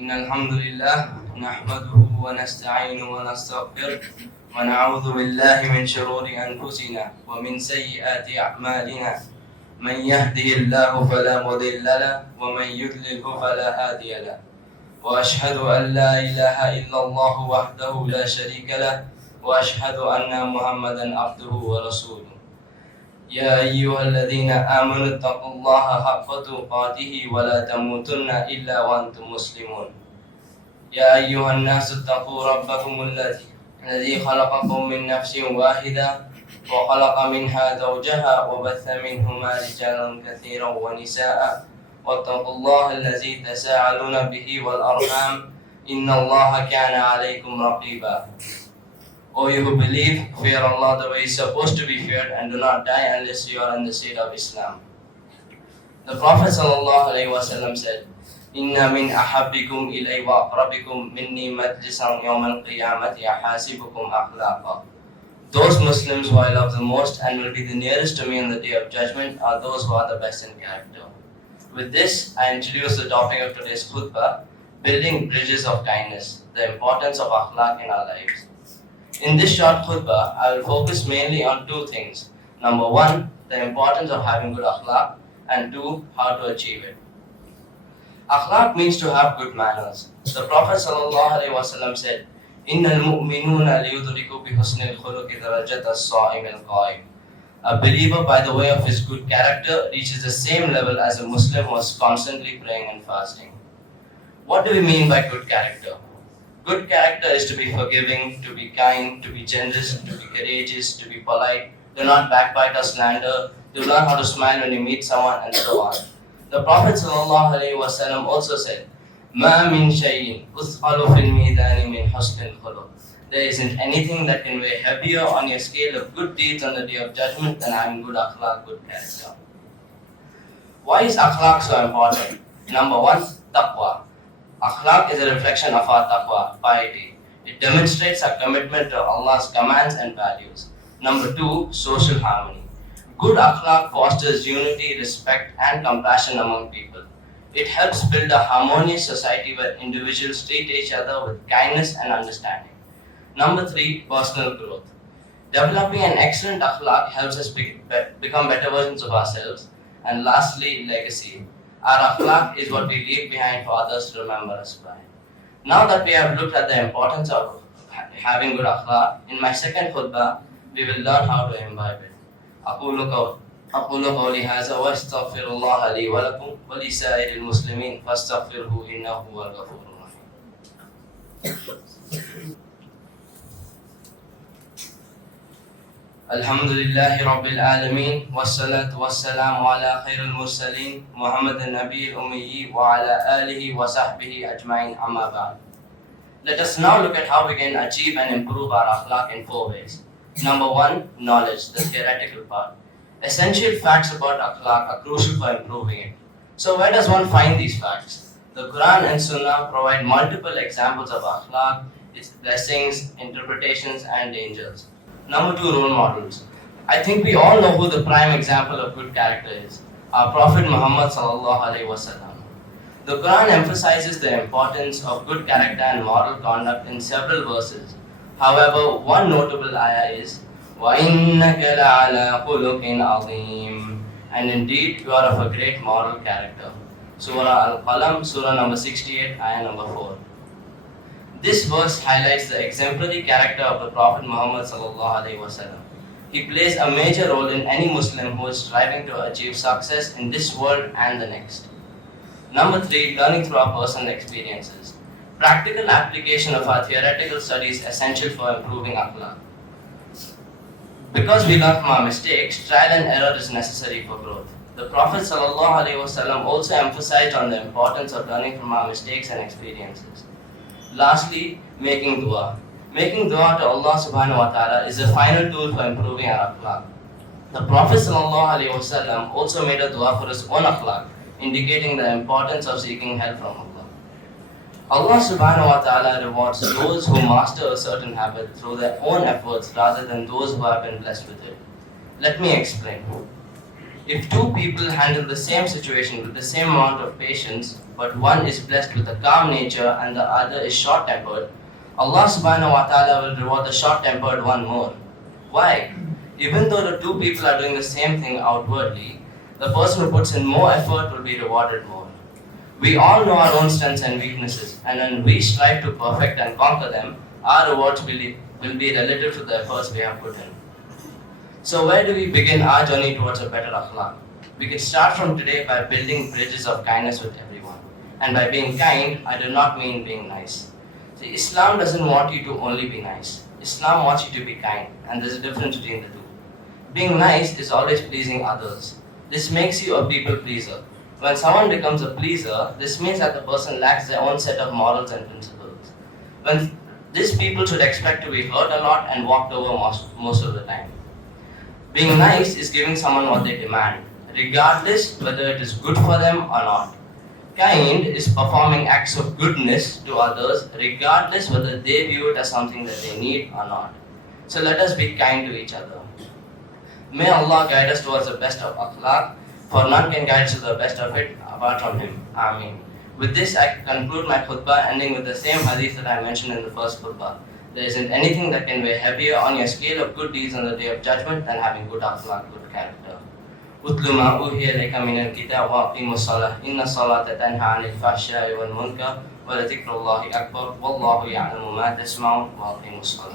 إن الحمد لله نحمده ونستعينه ونستغفره ونعوذ بالله من شرور أنفسنا ومن سيئات أعمالنا من يهده الله فلا مضل له ومن يضلله فلا هادي له وأشهد أن لا إله إلا الله وحده لا شريك له وأشهد أن محمدا عبده ورسوله يا أيها الذين آمنوا اتقوا الله حق تقاته ولا تموتن إلا وأنتم مسلمون يا أيها الناس اتقوا ربكم الذي خلقكم من نفس واحدة وخلق منها زوجها وبث منهما رجالا كثيرا ونساء واتقوا الله الذي تساءلون به والأرحام إن الله كان عليكم رقيبا. O you who believe, fear Allah the way He is supposed to be feared and do not die unless you are in the state of Islam. The Prophet ﷺ said, Inna min ahabbikum ilay wa aqrabikum minni majlisan yawm al-qiyamati ahasibukum akhlaqa. Those Muslims who I love the most and will be the nearest to me on the day of judgment are those who are the best in character. With this, I introduce the topic of today's khutbah, building bridges of kindness, the importance of akhlaq in our lives. In this short khutbah, I will focus mainly on two things. Number one, the importance of having good akhlaq, and two, how to achieve it. Akhlaq means to have good manners. The Prophet ﷺ said, إِنَّ الْمُؤْمِنُونَ لِيُدْرِكُوا بِحُسْنِ الْخُلُقِ دَرَجَةَ الصَّائِمِ الْقَائِمِ. A believer, by the way of his good character, reaches the same level as a Muslim who is constantly praying and fasting. What do we mean by good character? Good character is to be forgiving, to be kind, to be generous, to be courageous, to be polite, do not backbite or slander, to learn how to smile when you meet someone, and so on. The Prophet ﷺ also said, مَا مِن شَيْءٍ أُثْقَلُ فِي الْمِيزَانِ مِنْ حُسْنِ الْخُلُقِ. There isn't anything that can weigh heavier on your scale of good deeds on the day of judgment than having good akhlaq, good character. Why is akhlaq so important? Number one, taqwa. Akhlaq is a reflection of our taqwa, piety. It demonstrates our commitment to Allah's commands and values. Number two, social harmony. Good akhlaq fosters unity, respect, and compassion among people. It helps build a harmonious society where individuals treat each other with kindness and understanding. Number three, personal growth. Developing an excellent akhlaq helps us become better versions of ourselves. And lastly, legacy. Our akhlaq is what we leave behind for others to remember us by. Now that we have looked at the importance of having good akhlaq, in my second khutbah, we will learn how to imbibe it. أقول قولي هذا وأستغفر الله لي ولكم ولسائر المسلمين فاستغفروه إنه هو الغفور الرحيم. الحمد لله رب العالمين والصلاة والسلام على خير المرسلين محمد النبي الأمي وعلى آله وصحبه أجمعين أما بعد. Let us now look at how we can achieve and improve our akhlaq in four ways. Number one, knowledge, the theoretical part. Essential facts about akhlaq are crucial for improving it. So where does one find these facts? The Quran and Sunnah provide multiple examples of akhlaq, its blessings, interpretations, and dangers. Number two, role models. I think we all know who the prime example of good character is, our Prophet Muhammad ﷺ. The Quran emphasizes the importance of good character and moral conduct in several verses. However, one notable ayah is, وَإِنَّكَ لَعَلَىٰ خُلُقٍ عَظِيمٍ. And indeed, you are of a great moral character. Surah Al-Qalam, Surah number 68, ayah number 4. This verse highlights the exemplary character of the Prophet Muhammad ﷺ. He plays a major role in any Muslim who is striving to achieve success in this world and the next. Number three, learning through our personal experiences. Practical application of our theoretical studies is essential for improving akhlaq. Because we learn from our mistakes, trial and error is necessary for growth. The Prophet ﷺ also emphasized on the importance of learning from our mistakes and experiences. Lastly, making dua. Making dua to Allah subhanahu wa ta'ala is the final tool for improving our akhlaq. The Prophet ﷺ also made a dua for his own akhlaq, indicating the importance of seeking help from Allah. Allah subhanahu wa ta'ala rewards those who master a certain habit through their own efforts rather than those who have been blessed with it. Let me explain. If two people handle the same situation with the same amount of patience, but one is blessed with a calm nature and the other is short-tempered, Allah subhanahu wa ta'ala will reward the short-tempered one more. Why? Even though the two people are doing the same thing outwardly, the person who puts in more effort will be rewarded more. We all know our own strengths and weaknesses, and when we strive to perfect and conquer them, our rewards will be relative to the efforts we have put in. So where do we begin our journey towards a better akhlaq? We can start from today by building bridges of kindness with everyone. And by being kind, I do not mean being nice. See, Islam doesn't want you to only be nice. Islam wants you to be kind, and there's a difference between the two. Being nice is always pleasing others. This makes you a people pleaser. When someone becomes a pleaser, this means that the person lacks their own set of morals and principles. When these people should expect to be heard a lot and walked over most of the time. Being nice is giving someone what they demand, regardless whether it is good for them or not. Kind is performing acts of goodness to others, regardless whether they view it as something that they need or not. So let us be kind to each other. May Allah guide us towards the best of akhlaq, for none can guide us to the best of it apart from Him. Ameen. With this, I conclude my khutbah, ending with the same hadith that I mentioned in the first khutbah. There isn't anything that can weigh heavier on your scale of good deeds on the day of judgment than having good akhlaq, good character. أتل ما أوحي إليك من الكتاب وأقيموا الصلاة إن الصلاة تنهى عن الفحشاء والمنكر ولذكر الله أكبر والله يعلم ما تسمعون وأقيموا الصلاة.